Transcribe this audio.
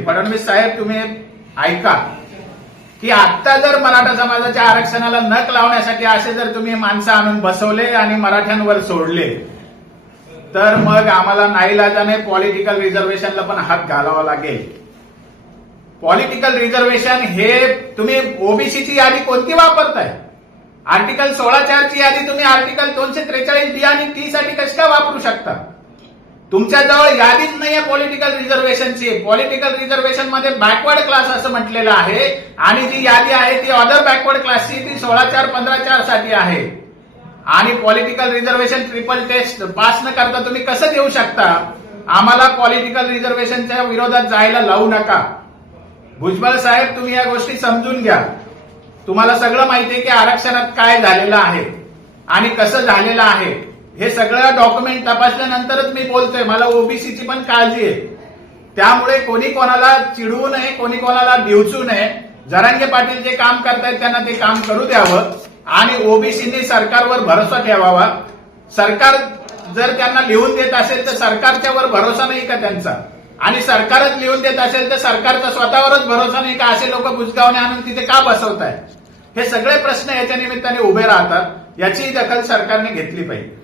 फडणवीस साहेब तुम्ही ऐका की आता जर मराठा समाजाच्या आरक्षणाला नक लावण्यासाठी असे जर तुम्ही माणसं आणून बसवले आणि मराठ्यांवर सोडले तर मग आम्हाला नाईलाजाने पॉलिटिकल रिझर्वेशनला पण हात घालावा लागेल. पॉलिटिकल रिझर्वेशन हे तुम्ही ओबीसीची यादी कोणती वापरताय? आर्टिकल सोळा चारची यादी तुम्ही आर्टिकल दोनशे त्रेचाळीस डी आणि टी साठी कशी काय वापरू शकता? तुमच्याजवळ यादीच नाहीये पॉलिटिकल रिझर्वेशनची पॉलिटिकल रिझर्वेशनमध्ये बॅकवर्ड क्लास असं म्हटलेलं आहे. आणि जी यादी आहे ती अदर बॅकवर्ड क्लासची ती सोळा चार पंधरा चारसाठी आहे. आणि political reservation triple test pass न करता तुम्ही कसं देऊ शकता? आम्हाला पॉलिटिकल रिझर्वेशनच्या विरोधात जायला लावू नका. भुजबळ साहेब तुम्ही या गोष्टी समजून घ्या. तुम्हाला सगळं माहिती आहे की आरक्षणात काय झालेलं आहे आणि कसं झालेलं आहे. हे सगळं डॉक्युमेंट तपासल्यानंतरच मी बोलतोय. मला ओबीसीची पण काळजी आहे. त्यामुळे कोणी कोणाला चिडवू नये कोणी कोणाला दिवचू नये. जरांगे पाटील जे काम करतायत त्यांना ते काम करू द्यावं आणि ओबीसीने सरकारवर भरोसा ठेवावा. सरकार जर त्यांना लिहून देत असेल तर सरकारच्या वर भरोसा नाही का त्यांचा? आणि सरकारच लिहून देत असेल तर सरकारचा स्वतःवरच भरोसा नाही का? असे लोक बुजगावणे आणून तिथे का बसवताय हे सगळे प्रश्न याच्या निमित्ताने उभे राहतात. याची दखल सरकारने घेतली पाहिजे.